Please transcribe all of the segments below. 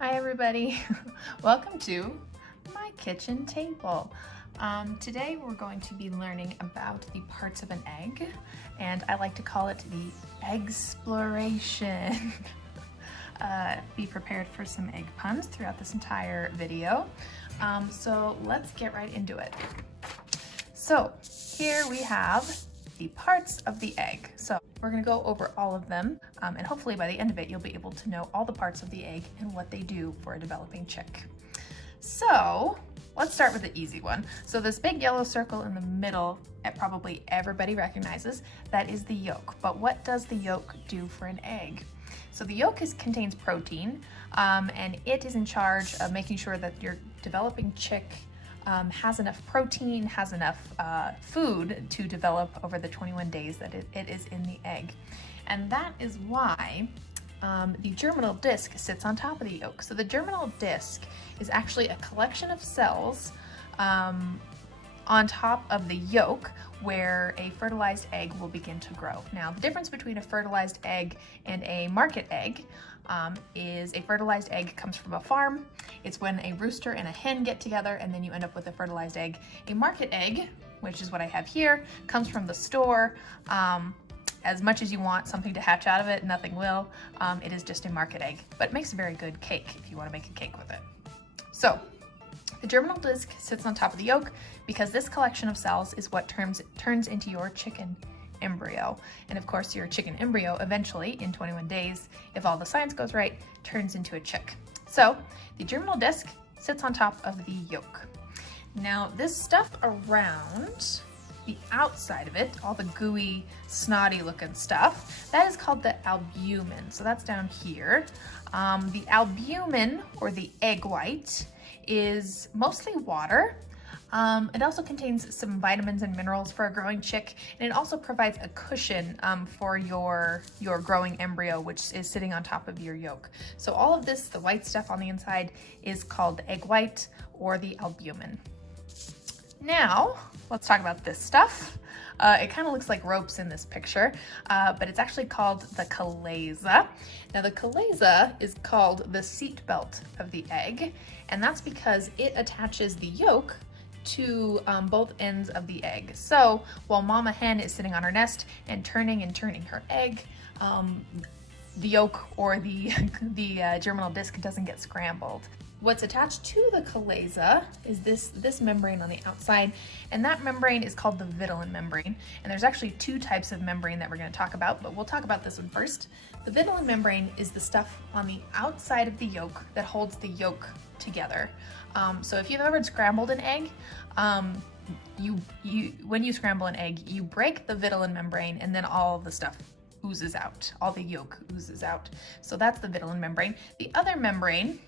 Hi everybody, welcome to my kitchen table. Today we're going to be learning about the parts of an egg, and I like to call it the Eggsploration. Be prepared for some egg puns throughout this entire video. So let's get right into it. So here we have the parts of the egg. So we're gonna go over all of them, and hopefully by the end of it, you'll be able to know all the parts of the egg and what they do for a developing chick. So let's start with the easy one. So this big yellow circle in the middle, probably everybody recognizes, that is the yolk. But what does the yolk do for an egg? So the yolk contains protein, and it is in charge of making sure that your developing chick has enough protein, has enough food to develop over the 21 days that it is in the egg. And that is why the germinal disc sits on top of the yolk. So the germinal disc is actually a collection of cells on top of the yolk where a fertilized egg will begin to grow. Now, the difference between a fertilized egg and a market egg is a fertilized egg comes from a farm. It's when a rooster and a hen get together and then you end up with a fertilized egg. A market egg, which is what I have here, comes from the store. As much as you want something to hatch out of it, nothing will. It is just a market egg, but it makes a very good cake if you want to make a cake with it. So the germinal disc sits on top of the yolk because this collection of cells is what turns into your chicken embryo. And of course, your chicken embryo eventually, in 21 days, if all the science goes right, turns into a chick. So the germinal disc sits on top of the yolk. Now, this stuff around the outside of it, all the gooey, snotty looking stuff, that is called the albumin. So that's down here. The albumin, or the egg white, is mostly water. It also contains some vitamins and minerals for a growing chick, and it also provides a cushion for your growing embryo, which is sitting on top of your yolk. So all of this, the white stuff on the inside, is called the egg white or the albumin. Now, let's talk about this stuff. It kind of looks like ropes in this picture, but it's actually called the chalaza. Now, the chalaza is called the seat belt of the egg, and that's because it attaches the yolk to both ends of the egg. So while mama hen is sitting on her nest and turning her egg, the yolk or the germinal disc doesn't get scrambled. What's attached to the chalaza is this membrane on the outside, and that membrane is called the vitelline membrane. And there's actually two types of membrane that we're going to talk about, but we'll talk about this one first. The vitelline membrane is the stuff on the outside of the yolk that holds the yolk together. So if you've ever scrambled an egg, when you scramble an egg, you break the vitelline membrane, and then all of the stuff oozes out. All the yolk oozes out. So that's the vitelline membrane. The other membrane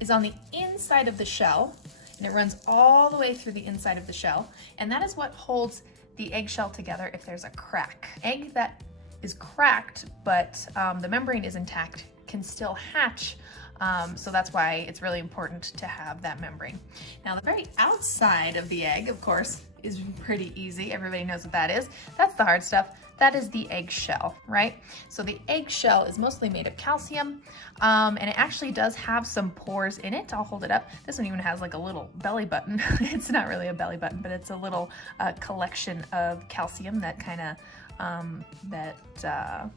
is on the inside of the shell, and it runs all the way through the inside of the shell, and that is what holds the eggshell together if there's a crack. Egg that is cracked, but the membrane is intact, can still hatch, so that's why it's really important to have that membrane. Now, the very outside of the egg, of course, is pretty easy. Everybody knows what that is. That's the hard stuff. That is the eggshell, right? So the eggshell is mostly made of calcium, and it actually does have some pores in it. I'll hold it up. This one even has like a little belly button. It's not really a belly button, but it's a little collection of calcium that kind of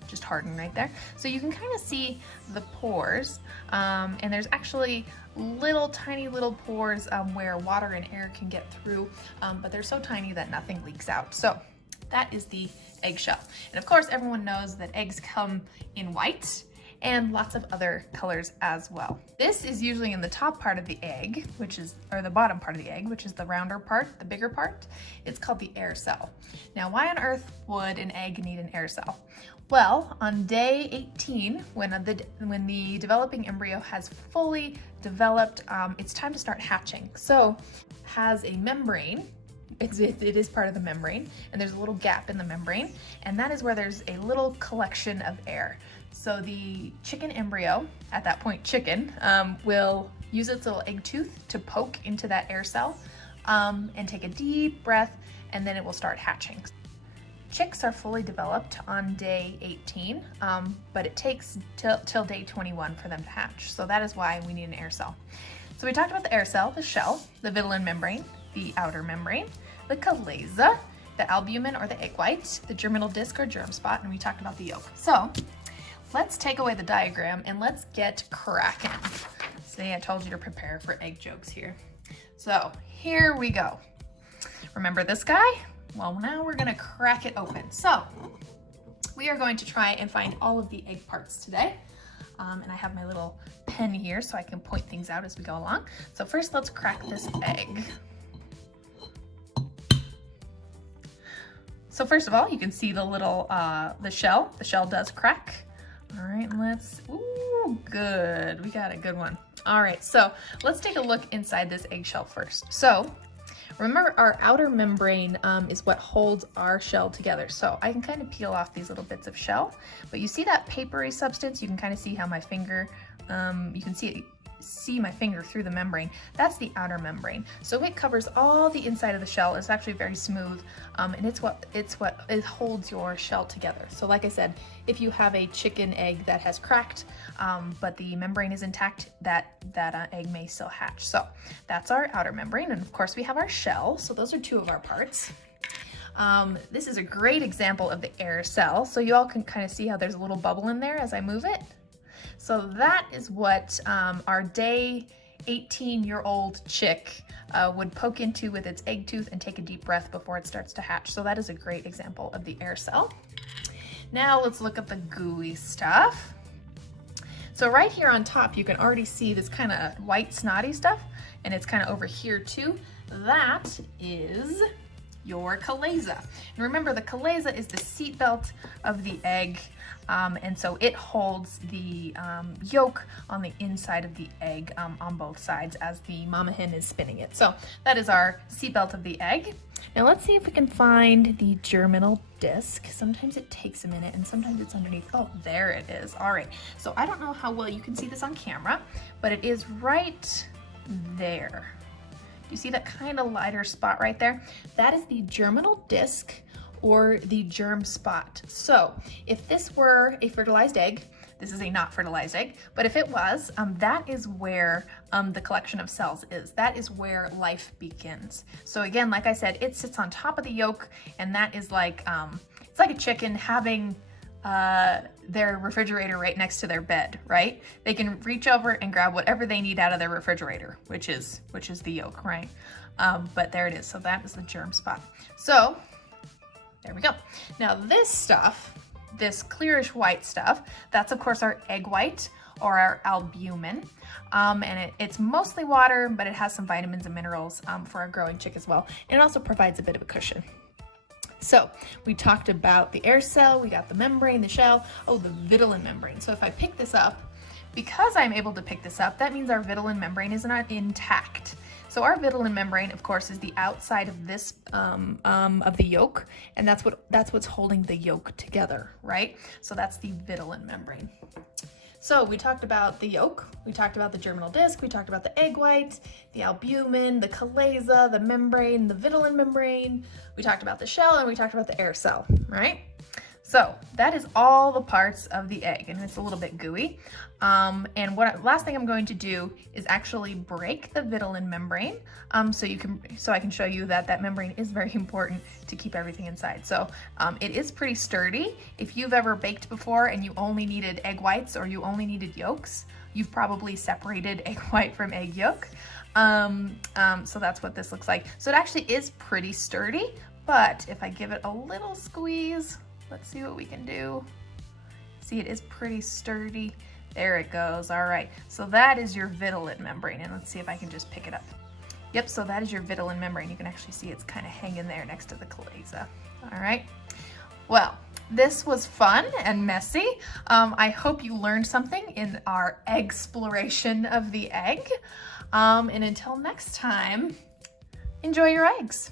just harden right there. So you can kind of see the pores, and there's actually tiny little pores where water and air can get through, but they're so tiny that nothing leaks out. So that is the eggshell. And of course, everyone knows that eggs come in white and lots of other colors as well. This is usually in the top part of the egg, or the bottom part of the egg, which is the rounder part, the bigger part. It's called the air cell. Now, why on earth would an egg need an air cell? Well, on day 18, when the developing embryo has fully developed, it's time to start hatching. So, has a membrane. It is part of the membrane, and there's a little gap in the membrane, and that is where there's a little collection of air. So the chicken embryo, at that point chicken, will use its little egg tooth to poke into that air cell and take a deep breath, and then it will start hatching. chicks are fully developed on day 18, but it takes till day 21 for them to hatch. So that is why we need an air cell. So we talked about the air cell, the shell, the vitelline membrane, the outer membrane, the chalaza, the albumin or the egg white, the germinal disc or germ spot, and we talked about the yolk. So let's take away the diagram and let's get cracking. See, I told you to prepare for egg jokes here. So here we go. Remember this guy? Well, now we're gonna crack it open. So we are going to try and find all of the egg parts today. And I have my little pen here so I can point things out as we go along. So first let's crack this egg. So first of all, you can see the little, the shell. The shell does crack. All right, ooh, good. We got a good one. All right, so let's take a look inside this eggshell first. So remember, our outer membrane is what holds our shell together. So I can kind of peel off these little bits of shell, but you see that papery substance? You can kind of see how my finger, you can see my finger through the membrane. That's the outer membrane. So it covers all the inside of the shell. It's actually very smooth, and it's what it holds your shell together. So like I said, if you have a chicken egg that has cracked, but the membrane is intact, that egg may still hatch. So that's our outer membrane, and of course we have our shell. So those are two of our parts. This is a great example of the air cell. So you all can kind of see how there's a little bubble in there as I move it. So that is what our day 18-year-old chick would poke into with its egg tooth and take a deep breath before it starts to hatch. So that is a great example of the air cell. Now let's look at the gooey stuff. So right here on top, you can already see this kind of white snotty stuff, and it's kind of over here too. That is your chalaza. And remember, the chalaza is the seatbelt of the egg, and so it holds the yolk on the inside of the egg on both sides as the mama hen is spinning it. So that is our seatbelt of the egg. Now let's see if we can find the germinal disc. Sometimes it takes a minute and sometimes it's underneath. Oh, there it is. All right, so I don't know how well you can see this on camera, but it is right there. You see that kind of lighter spot right there? That is the germinal disc or the germ spot. So if this were a fertilized egg, this is a not fertilized egg, but if it was, that is where the collection of cells is. That is where life begins. So again, like I said, it sits on top of the yolk, and that is like, it's like a chicken having their refrigerator right next to their bed, right? They can reach over and grab whatever they need out of their refrigerator, which is the yolk, right? But there it is. So that is the germ spot. So there we go. Now this stuff, this clearish white stuff, that's of course our egg white or our albumin. And it's mostly water, but it has some vitamins and minerals for our growing chick as well. And it also provides a bit of a cushion. So we talked about the air cell, we got the membrane, the shell, oh, the vitelline membrane. So if I pick this up, because I'm able to pick this up, that means our vitelline membrane is not intact. So our vitelline membrane, of course, is the outside of this, of the yolk, and that's what's holding the yolk together, right? So that's the vitelline membrane. So we talked about the yolk, we talked about the germinal disc, we talked about the egg white, the albumin, the chalaza, the membrane, the vitelline membrane, we talked about the shell, and we talked about the air cell, right? So that is all the parts of the egg, and it's a little bit gooey. And last thing I'm going to do is actually break the vitelline membrane, so I can show you that membrane is very important to keep everything inside. So it is pretty sturdy. If you've ever baked before and you only needed egg whites or you only needed yolks, you've probably separated egg white from egg yolk. So that's what this looks like. So it actually is pretty sturdy, but if I give it a little squeeze, let's see what we can do. See, it is pretty sturdy. There it goes. All right, so that is your vitelline membrane, and let's see if I can just pick it up. Yep, so that is your vitelline membrane. You can actually see it's kind of hanging there next to the chalaza. All right, well, this was fun and messy. I hope you learned something in our Eggsploration of the egg. And until next time, enjoy your eggs.